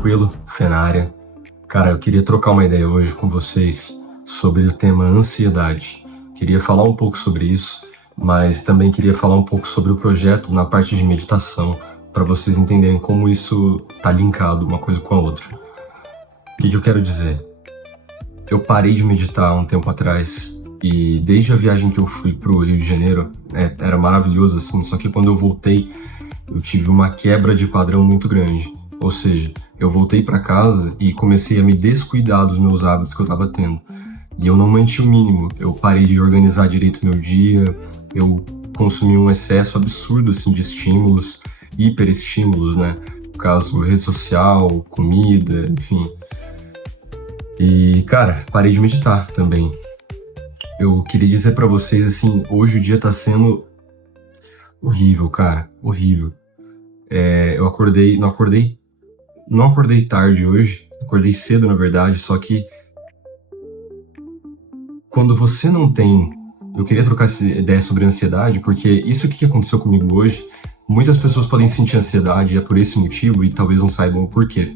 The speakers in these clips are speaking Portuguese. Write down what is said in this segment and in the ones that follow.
tranquilo? Fê na área. Cara, eu queria trocar uma ideia hoje com vocês sobre o tema ansiedade. Queria falar um pouco sobre isso, mas também queria falar um pouco sobre o projeto na parte de meditação, para vocês entenderem como isso tá linkado uma coisa com a outra. O que eu quero dizer? Eu parei de meditar um tempo atrás e desde a viagem que eu fui pro Rio de Janeiro, era maravilhoso assim, só que quando eu voltei, eu tive uma quebra de padrão muito grande. Ou seja, eu voltei para casa e comecei a me descuidar dos meus hábitos que eu estava tendo. E eu não mantive o mínimo. Eu parei de organizar direito meu dia, eu consumi um excesso absurdo assim, de estímulos, hiperestímulos, né? No caso, rede social, comida, enfim. E, cara, parei de meditar também. Eu queria dizer para vocês, assim, hoje o dia tá sendo horrível, cara, horrível. Eu não acordei tarde hoje, acordei cedo na verdade, só que quando você não tem... Eu queria trocar essa ideia sobre ansiedade, porque isso que aconteceu comigo hoje, muitas pessoas podem sentir ansiedade, é por esse motivo, e talvez não saibam o porquê.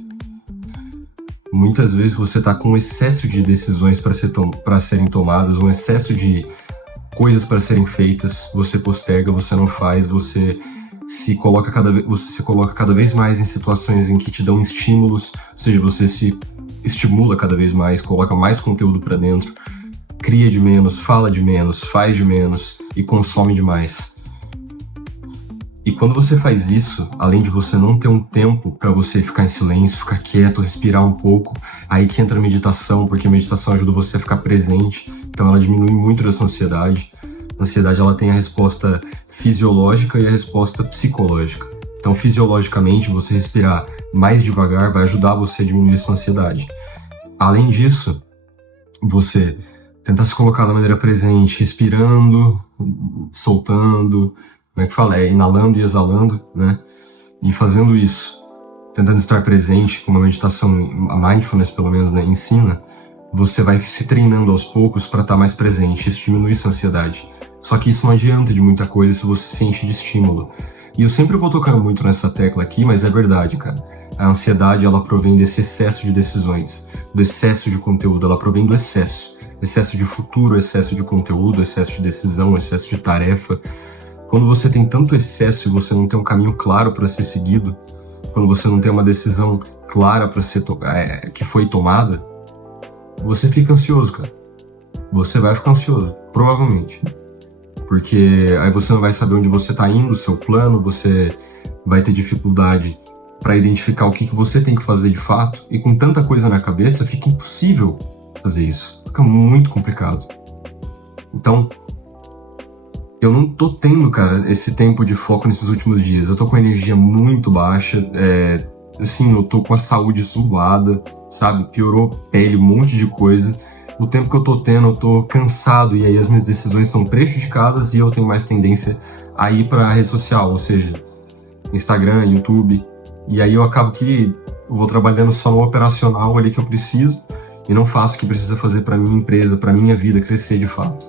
Muitas vezes você tá com um excesso de decisões para serem tomadas, um excesso de coisas para serem feitas, você posterga, você não faz, você se coloca cada vez mais em situações em que te dão estímulos, ou seja, você se estimula cada vez mais, coloca mais conteúdo para dentro, cria de menos, fala de menos, faz de menos e consome demais. E quando você faz isso, além de você não ter um tempo para você ficar em silêncio, ficar quieto, respirar um pouco, aí que entra a meditação, porque a meditação ajuda você a ficar presente, então ela diminui muito dessa ansiedade. A ansiedade ela tem a resposta fisiológica e a resposta psicológica. Então, fisiologicamente, você respirar mais devagar vai ajudar você a diminuir essa ansiedade. Além disso, você tentar se colocar da maneira presente, respirando, soltando, como é que fala? Inalando e exalando, né? E fazendo isso, tentando estar presente, como a meditação, a mindfulness pelo menos, né, ensina, você vai se treinando aos poucos para estar mais presente. Isso diminui essa ansiedade. Só que isso não adianta de muita coisa se você se enche de estímulo. E eu sempre vou tocando muito nessa tecla aqui, mas é verdade, cara. A ansiedade, ela provém desse excesso de decisões, do excesso de conteúdo, ela provém do excesso. Excesso de futuro, excesso de conteúdo, excesso de decisão, excesso de tarefa. Quando você tem tanto excesso e você não tem um caminho claro para ser seguido, quando você não tem uma decisão clara para ser que foi tomada, você fica ansioso, cara. Você vai ficar ansioso, provavelmente. Porque aí você não vai saber onde você está indo, o seu plano, você vai ter dificuldade para identificar o que você tem que fazer de fato, e com tanta coisa na cabeça, fica impossível fazer isso. Fica muito complicado. Então, eu não tô tendo, cara, esse tempo de foco nesses últimos dias. Eu tô com a energia muito baixa, assim, eu tô com a saúde zoada, sabe? Piorou a pele, um monte de coisa. O tempo que eu tô tendo, eu tô cansado e aí as minhas decisões são prejudicadas e eu tenho mais tendência a ir pra rede social, ou seja, Instagram, YouTube. E aí eu acabo que eu vou trabalhando só no operacional ali que eu preciso e não faço o que precisa fazer pra minha empresa, pra minha vida crescer de fato.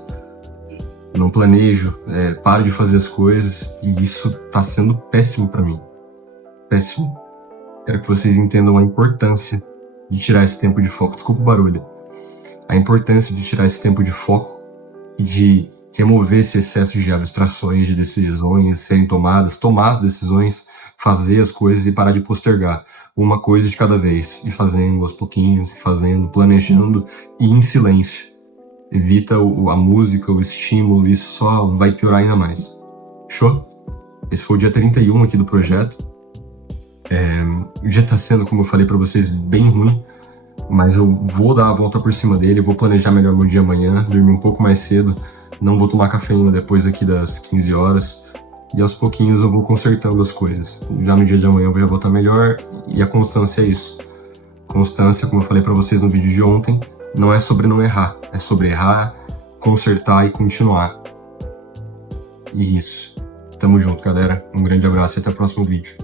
Não planejo, paro de fazer as coisas e isso tá sendo péssimo pra mim. Péssimo. Quero que vocês entendam a importância de tirar esse tempo de foco. Desculpa o barulho. A importância de tirar esse tempo de foco e de remover esse excesso de abstrações, de decisões serem tomadas, tomar as decisões, fazer as coisas e parar de postergar. Uma coisa de cada vez, e fazendo aos pouquinhos, e fazendo, planejando e em silêncio. Evita a música, o estímulo, isso só vai piorar ainda mais. Fechou? Esse foi o dia 31 aqui do projeto. O dia tá sendo, como eu falei pra vocês, bem ruim, mas eu vou dar a volta por cima dele, vou planejar melhor meu dia amanhã, dormir um pouco mais cedo, não vou tomar cafeína depois aqui das 15 horas, e aos pouquinhos eu vou consertando as coisas. Já no dia de amanhã eu vou voltar melhor, e a constância é isso. Constância, como eu falei pra vocês no vídeo de ontem, não é sobre não errar, é sobre errar, consertar e continuar. E isso. Tamo junto, galera. Um grande abraço e até o próximo vídeo.